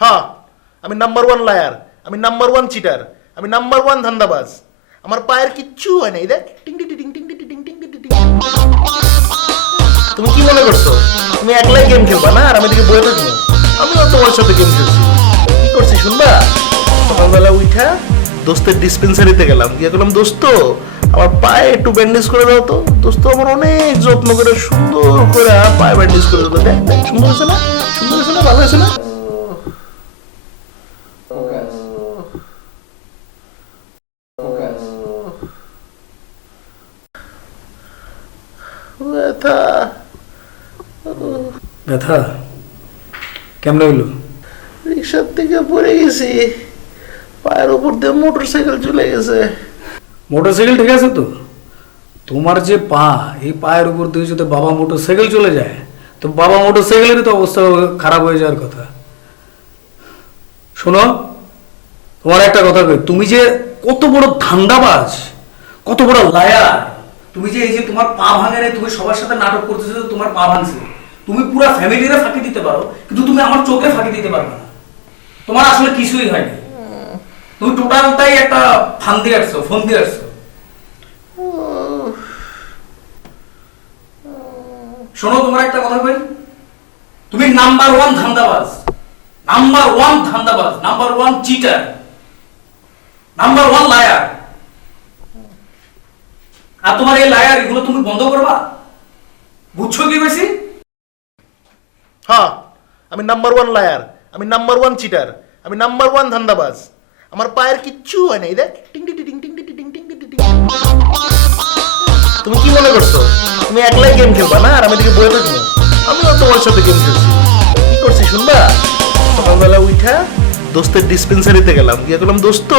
হ্যাঁ আমি number one liar আমি নাম্বার ওয়ান চিটার আমি নাম্বার ওয়ান ধান্দাবাজ। আমার পায়ের কিচ্ছু হয় নাই, দেখ, টিং টিং টিং টিং টিং টিং টিং টিং টিং তুমি কি মনে করছ? তুমি একলাই গেম খেলবা না? আর আমি দিকে বয়ে থাকব? আমিও তোমার সাথে গেম খেলছি। কি করছি, শুনবা? সকালবেলা উঠা দোস্তের ডিসপেন্সারিতে গেলাম। গিয়ে বললাম, দোস্ত, আমার পায়ে একটু ব্যান্ডেজ করে দাও তো। দোস্ত, আমার অনেক যত্ন করে সুন্দর করে পায়ে ব্যান্ডেজ করে দাও। দেখ দেখ, সুন্দর হয়েছে না? সুন্দর হয়েছে না? ভালো হয়েছে না? ব্যথা? কেমনে হইল রিক্সার থেকে পড়ে গেছি। পায়ের উপর দিয়ে মোটর সাইকেল চলে গেছে। মোটর সাইকেল ঠিক আছে তো? তোমার যে পা এই পায়ের উপর দিয়ে যদি বাবা মোটর সাইকেল চলে যায় তো বাবা মোটর সাইকেলেরই তো অবস্থা খারাপ হয়ে যাওয়ার কথা। শোনো তোমার একটা কথা কই তুমি যে কত বড় ধান্দাবাজ কত বড় লায়া তুমি যে এই যে তোমার পা ভাঙে তুমি সবার সাথে নাটক করতেছো তোমার পা ভাঙছে। তুমি পুরো ফ্যামিলিরে ফাঁকি দিতে পারো, কিন্তু তুমি আমার চোখে ফাঁকি দিতে পারবে না। তোমার আসলে কিছুই হয়নি। তুমি টোটালটাই একটা ফান দিয়ে আসছো ফোন দিয়ে আসছো শোনো, তোমার একটা কথা কই? তুমি নাম্বার ওয়ান ধান্দাবাজ। Number one ধান্দাবাজ, number one cheater. Number one liar. আর তোমার এই লায়ার এগুলো তুমি বন্ধ করবা? বুঝছ কি বেশি হ্যাঁ আমি নাম্বার ওয়ান লায়ার আমি নাম্বার ওয়ান চিটার আমি নাম্বার ওয়ান ধান্দাবাজ। আমার পায়ের কিচ্ছু হয় না দেখ, টিং, টি, টিং টিং, টি, টিং টিং, টি, টিং তুমি কি মনে করছ? তুমি একলাই গেম খেলবা না? আর আমি দিকে বয়ে থাকব? আমিও তোমার সাথে গেম খেলছি। কি করছি শুনবা? সকালবেলা উঠা দোস্তের ডিসপেন্সারিতে গেলাম। গিয়ে বললাম, দোস্ত,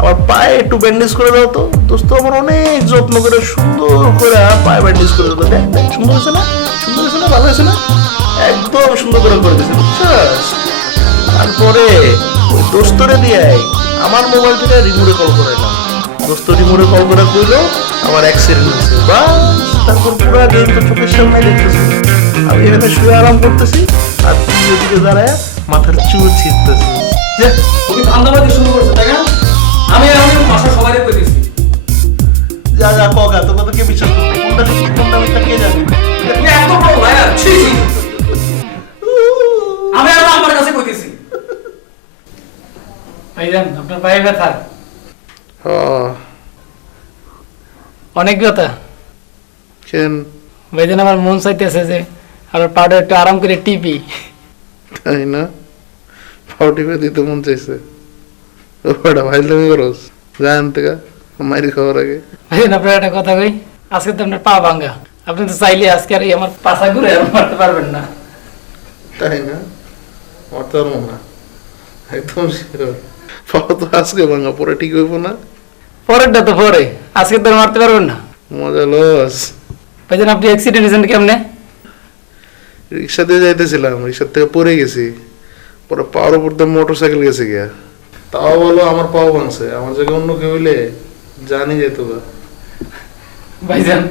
আমার পায়ে একটু ব্যান্ডেজ করে দাও তো। দোস্ত, আমার অনেক যত্ন করে সুন্দর করে পায়ে ব্যান্ডেজ করে দেবো দেখ সুন্দর আছে না? না ভালো হয়েছে না? একদম সুন্দর করে করে দিয়েছে। বুঝছস তারপরে ওই দোস্তরে দিয়ে আমার মোবাইল থেকে রিমোটে কল করে এলাম। দোস্ত রিমোটে কল করে কইলো আমার অ্যাক্সিডেন্ট হয়েছে বাস তারপর পুরো গেম তো চোখের সামনে দেখতেছি। আমি এখানে শুয়ে আরাম করতেছি আর তুই ওদিকে দাঁড়ায় মাথার চুল ছিটতেছিস যা তুমি ধান্দাবাজি শুরু করছ তাই না আমি আমি বাসা সবাই কই দিছি যা যা কগা তোকে তো কে বিশ্বাস কোনটা ভাইজান আপনার পায়ে ব্যথা। হ্যাঁ অনেক ব্যথা। কেন? ভাইজান আমার মন চাইতেছে যে আর পাউডা একটু আরাম করে টিপি। তাই না? ফাউটি করে দিতে মন চাইছে। ওটা ভাই তুমি করস। জান থেকে মাইরি খাওয়ার আগে। ভাইজান আপনার একটা কথা কই আজকে তো আপনার পা ভাঙ্গা আপনি তো চাইলে আজকে আর আমার পাশা ঘুরে আর মারতে পারবেন না। তাই না? মারতে পারব না। একদম শিওর পাও তো আজকে ভাঙা পরে ঠিক হইব না। পরেরটা তো পরে আজকে তো মারতে পারবেন না। মজা লস। ভাইজান আপনি অ্যাক্সিডেন্ট হয়েছেন কেমনে? রিক্সা দিয়ে যাইতেছিলাম রিক্সার থেকে পড়ে গেছি। পরে পাওয়ার উপর দিয়ে মোটর সাইকেল গেছে গিয়া। তাও বলো আমার পাও ভাঙছে আমার জায়গায় অন্য কেউ হইলে জানি যেত ভাইজান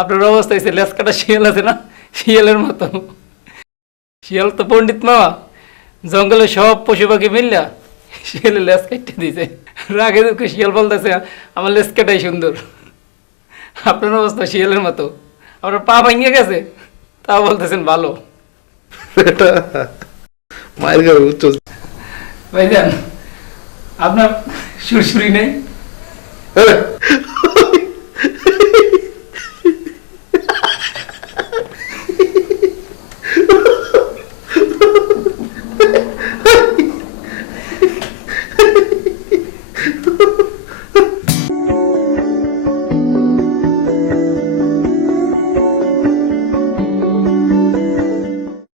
আপনার অবস্থা হয়েছে লেস কাটা শিয়াল আছে না? শিয়ালের মতো। শিয়াল তো পণ্ডিত মামা। জঙ্গলে সব পশু পাখি মিললা। শিয়ালে লেস কেটে দিয়েছে রাগে দুঃখে শিয়াল বলতেছে আমার লেস কেটাই সুন্দর। আপনার অবস্থা শিয়ালের মতো। আপনার পা ভাঙিয়ে গেছে তা বলতেছেন ভালো। মায়ের গাড়ি উচ্চ ভাইজান আপনার সুরসুরি নেই? এই,